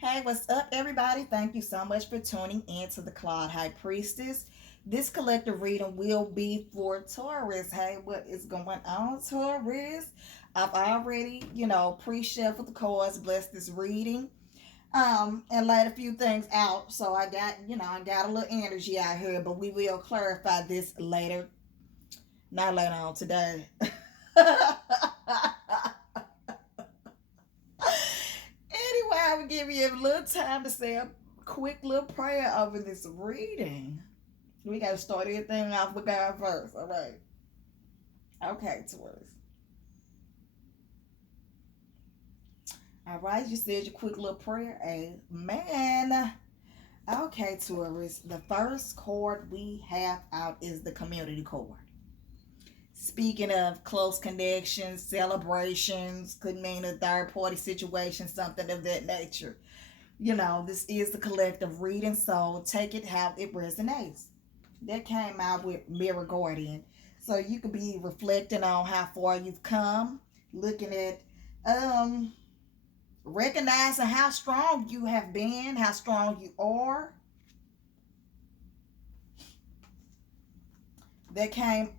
Hey, what's up, everybody? Thank you so much for tuning in to the Claude High Priestess. This collective reading will be for Taurus. Hey, what is going on, Taurus? I've already, pre-shuffled the cards, blessed this reading, and laid a few things out. So I got a little energy out here, but we will clarify this later, not later on today. Anyway, I will give you a little time to say a quick little prayer over this reading. We got to start everything off with God first. All right. Okay, Taurus. All right, you said your quick little prayer. Amen. Okay, Taurus. The first card we have out is the community card. Speaking of close connections, celebrations, could mean a third party situation, something of that nature. This is the collective reading, so take it how it resonates. That came out with Mirror Guardian. So you could be reflecting on how far you've come, looking at recognizing how strong you have been, how strong you are. That came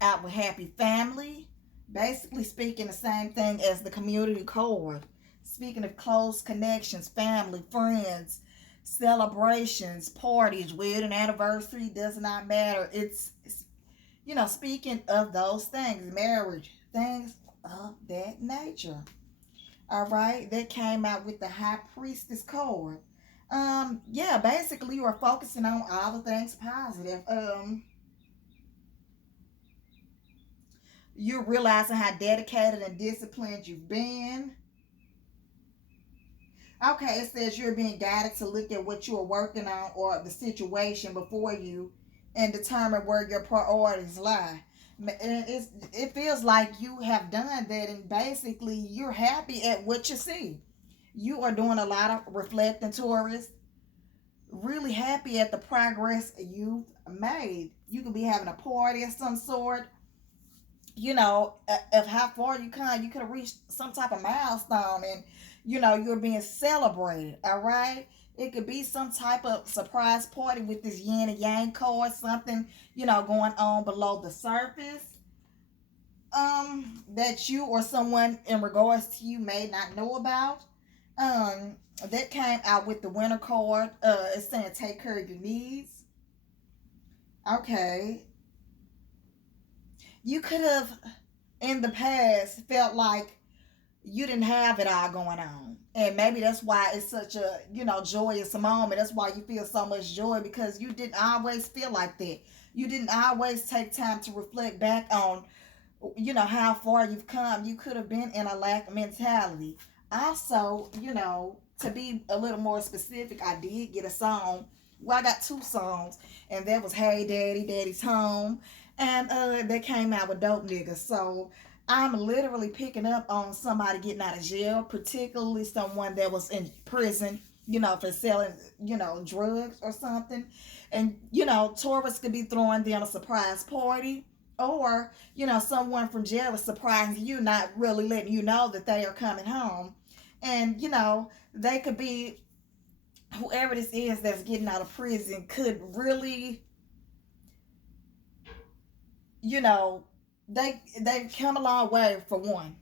out with Happy Family. Basically speaking the same thing as the community card. Speaking of close connections, family, friends, celebrations, parties, wedding, anniversary, does not matter. It's speaking of those things, marriage, things of that nature. All right, that came out with the High Priestess card. Yeah, basically you are focusing on all the things positive. You're realizing how dedicated and disciplined you've been. Okay, it says you're being guided to look at what you are working on or the situation before you and determine where your priorities lie. And it feels like you have done that, and basically you're happy at what you see. You are doing a lot of reflecting, Taurus. Really happy at the progress you've made. You could be having a party of some sort, of how far you come. You could have reached some type of milestone, and you're being celebrated. All right, it could be some type of surprise party with this yin and yang card, something going on below the surface, that you or someone in regards to you may not know about. That came out with the winter card. It's saying take care of your needs. Okay, you could have in the past felt like you didn't have it all going on, and maybe that's why it's such a joyous moment. That's why you feel so much joy, because you didn't always feel like that. You didn't always take time to reflect back on how far you've come. You could have been in a lack mentality. Also, to be a little more specific, I did get a song. Well, I got two songs, and that was Hey Daddy, Daddy's Home, and they came out with Dope Niggas. So I'm literally picking up on somebody getting out of jail, particularly someone that was in prison, for selling, drugs or something. And, Taurus could be throwing them a surprise party, or, someone from jail is surprising you, not really letting you know that they are coming home. And, they could be, whoever this is that's getting out of prison could really, you know, they've come a long way for one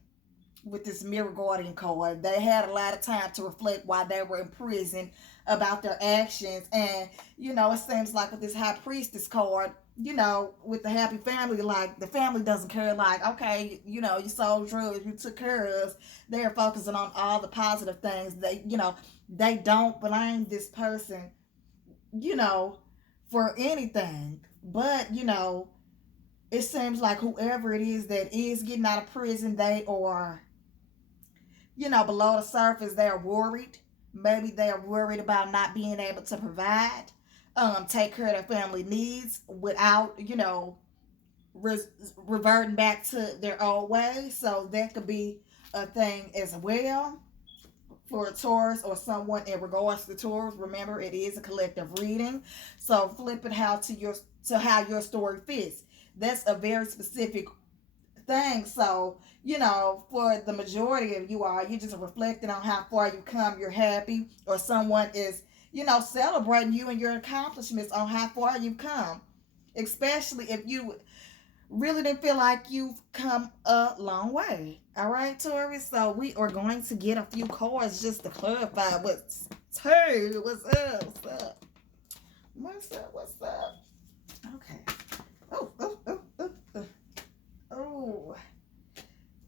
with this Mirror Guardian card. They had a lot of time to reflect while they were in prison about their actions. And, it seems like with this High Priestess card, with the Happy Family, like the family doesn't care. Like, okay, you sold drugs, you took care of us. They're focusing on all the positive things. They don't blame this person, you know, for anything. But, it seems like whoever it is that is getting out of prison, they are, below the surface, they're worried. Maybe they're worried about not being able to provide, take care of their family needs without, reverting back to their old ways. So that could be a thing as well for a Taurus or someone in regards to Taurus. Remember, it is a collective reading, so flip it how to how your story fits. That's a very specific thing. So, for the majority of you all, you're just reflecting on how far you come, you're happy, or someone is, celebrating you and your accomplishments on how far you've come. Especially if you really didn't feel like you've come a long way. All right, Taurus. So we are going to get a few cards just to clarify what's Taurus. What's up? What's up? What's up? What's up? Okay. Oh, oh, oh, oh, oh. Oh.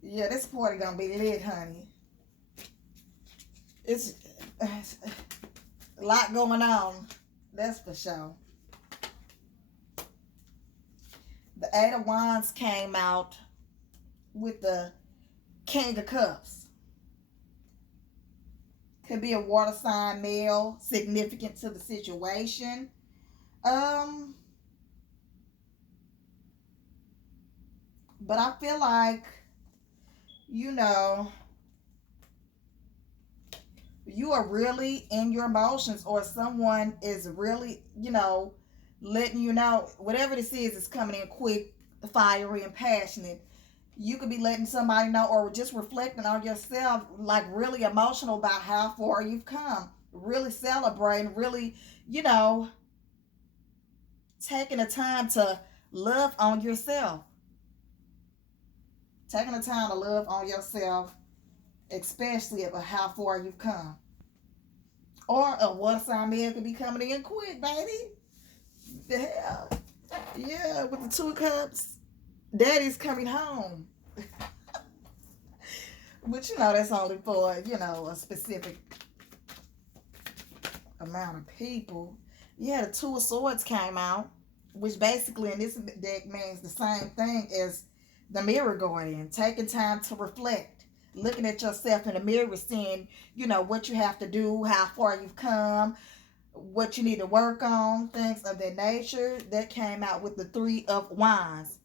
Yeah, this party gonna be lit, honey. It's a lot going on. That's for sure. The Eight of Wands came out with the King of Cups. Could be a water sign male, significant to the situation. But I feel like, you know, you are really in your emotions, or someone is really, letting you know whatever this is coming in quick, fiery, and passionate. You could be letting somebody know, or just reflecting on yourself, like really emotional about how far you've come. Really celebrating, really, you know, taking the time to love on yourself. Taking the time to love on yourself, especially about how far you've come. Or a water sign man could be coming in quick, baby. The hell? Yeah, with the Two of Cups. Daddy's coming home. But that's only for, a specific amount of people. Yeah, the Two of Swords came out, which basically in this deck means the same thing as the Mirror Guardian. Taking time to reflect. Looking at yourself in the mirror, seeing, what you have to do, how far you've come, what you need to work on, things of that nature. That came out with the Three of Wands.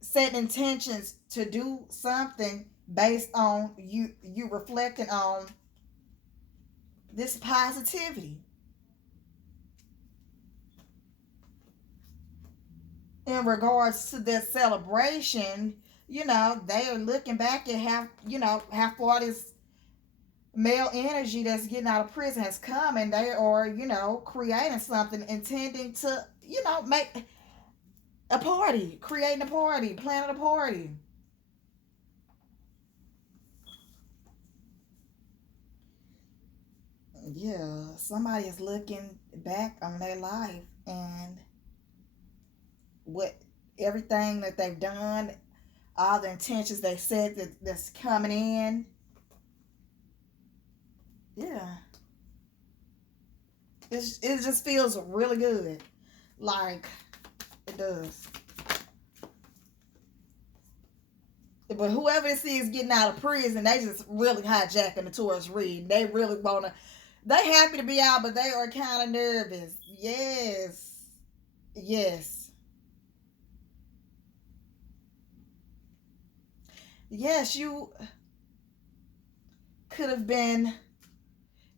Setting intentions to do something based on you reflecting on this positivity. In regards to their celebration, they are looking back at how far this male energy that's getting out of prison has come, and they are, creating something, intending to, make a party, creating a party, planning a party. Yeah, somebody is looking back on their life and what everything that they've done, all the intentions they said that's coming in. Yeah, it just feels really good, like it does. But whoever this is getting out of prison, they just really hijacking the Taurus read. They really wanna. They happy to be out, but they are kind of nervous. Yes, yes, yes. You could have been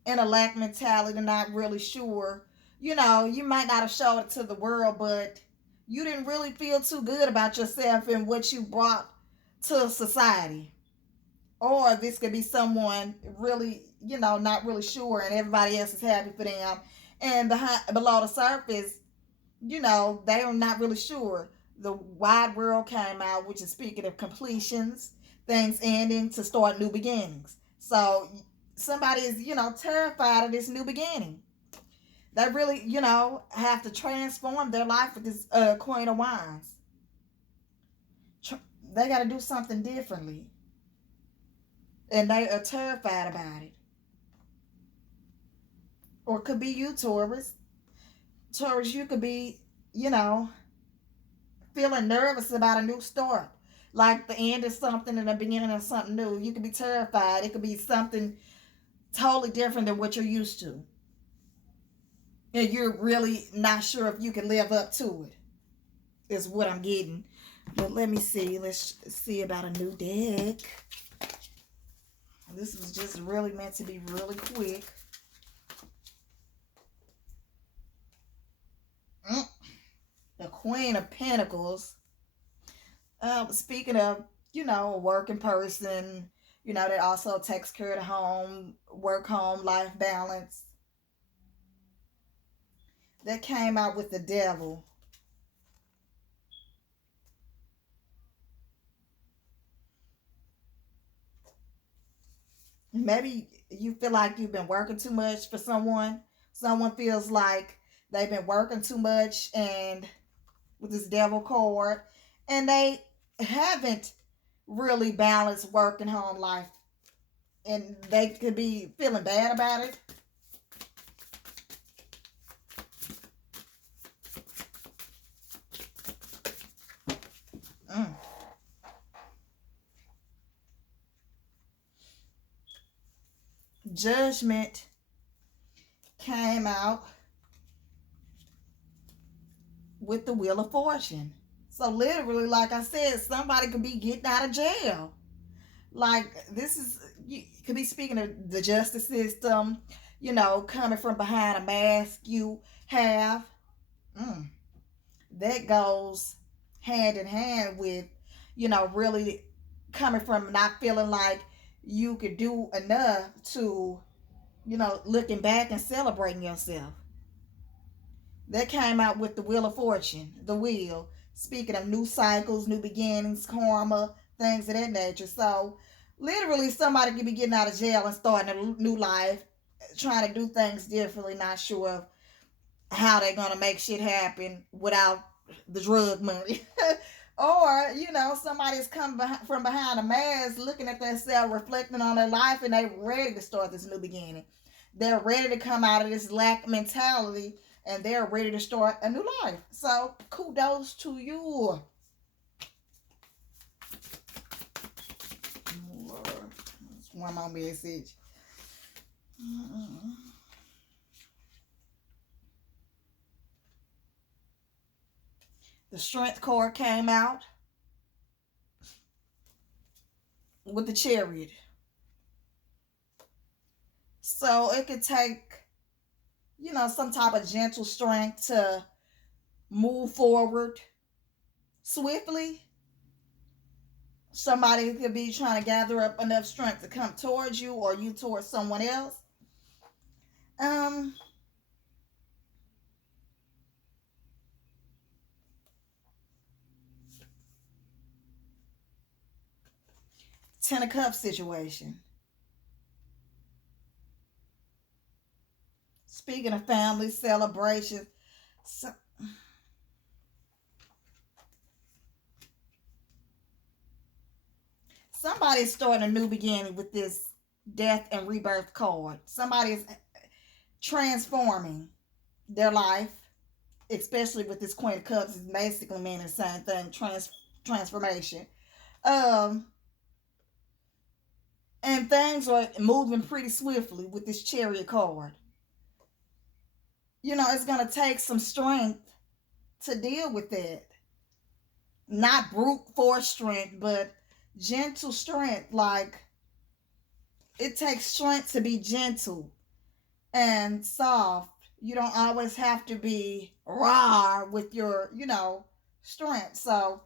in a lack mentality, not really sure. You might not have showed it to the world, but you didn't really feel too good about yourself and what you brought to society. Or this could be someone really, not really sure, and everybody else is happy for them. And below the surface, they are not really sure. The wide world came out, which is speaking of completions, things ending to start new beginnings. So somebody is, terrified of this new beginning. They really, have to transform their life with this Queen of Wands. They got to do something differently. And they are terrified about it. Or it could be you, Taurus. Taurus, you could be, feeling nervous about a new start. Like the end of something and the beginning of something new. You could be terrified. It could be something totally different than what you're used to. And you're really not sure if you can live up to it, is what I'm getting. But let me see. Let's see about a new deck. This was just really meant to be really quick. The Queen of Pentacles. Speaking of, a working person, that also takes care of the home, work home life balance. That came out with the devil. Maybe you feel like you've been working too much for someone. Someone feels like they've been working too much and with this devil card, and they haven't really balanced work and home life, and they could be feeling bad about it. Mm. Judgment came out with the Wheel of Fortune. So literally, like I said, somebody could be getting out of jail. Like this is, you could be speaking of the justice system, coming from behind a mask you have. Mm. That goes hand in hand with, really coming from not feeling like you could do enough to, looking back and celebrating yourself. That came out with the Wheel of Fortune, the wheel. Speaking of new cycles, new beginnings, karma, things of that nature. So, literally, somebody could be getting out of jail and starting a new life, trying to do things differently, not sure of how they're going to make shit happen without the drug money. Or, somebody's come from behind a mask, looking at themselves, reflecting on their life, and they're ready to start this new beginning. They're ready to come out of this lack mentality, and they're ready to start a new life. So, kudos to you. That's one more message. The Strength card came out with the Chariot. So it could take, some type of gentle strength to move forward swiftly. Somebody could be trying to gather up enough strength to come towards you, or you towards someone else. Um, 10 of Cups situation. Speaking of family celebrations, so, somebody's starting a new beginning with this Death and Rebirth card. Somebody's transforming their life, especially with this Queen of Cups, is basically meaning the same thing, transformation. Um, and things are moving pretty swiftly with this Chariot card. It's gonna take some strength to deal with that. Not brute force strength, but gentle strength. Like it takes strength to be gentle and soft. You don't always have to be raw with your, strength. So,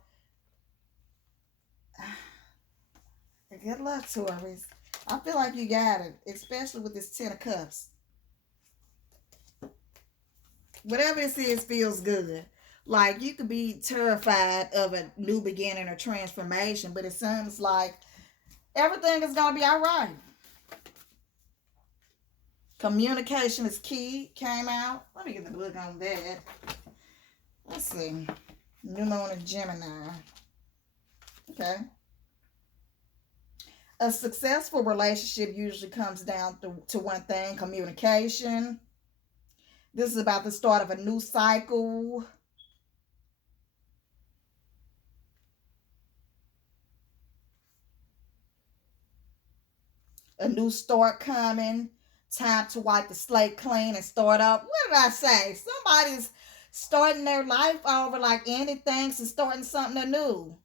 good luck, Taurus. I feel like you got it, especially with this 10 of Cups. Whatever this is feels good. Like you could be terrified of a new beginning or transformation, but it seems like everything is going to be all right. Communication is key came out. Let me get the book on that. Let's see. New Moon of Gemini. Okay. A successful relationship usually comes down to one thing: communication. This is about the start of a new cycle. A new start coming. Time to wipe the slate clean and start up. What did I say? Somebody's starting their life over like anything and starting something new.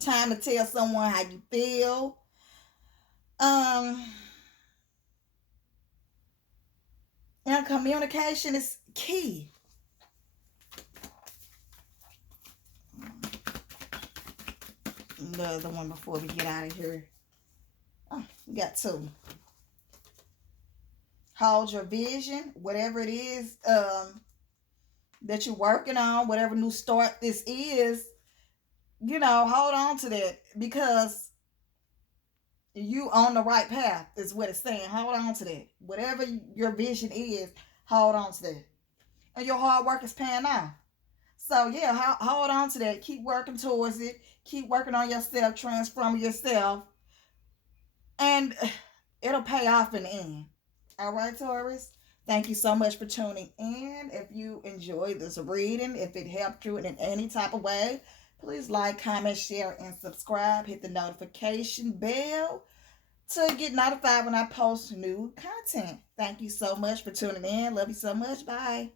Time to tell someone how you feel. Um, And communication is key. The other one before we get out of here. Oh, we got two. Hold your vision, whatever it is that you're working on, whatever new start this is, hold on to that because you on the right path is what it's saying. Hold on to that. Whatever your vision is, hold on to that. And your hard work is paying off. So yeah, hold on to that. Keep working towards it. Keep working on yourself, transforming yourself, and it'll pay off in the end. All right, Taurus. Thank you so much for tuning in. If you enjoyed this reading, if it helped you in any type of way, please like, comment, share, and subscribe. Hit the notification bell to get notified when I post new content. Thank you so much for tuning in. Love you so much. Bye.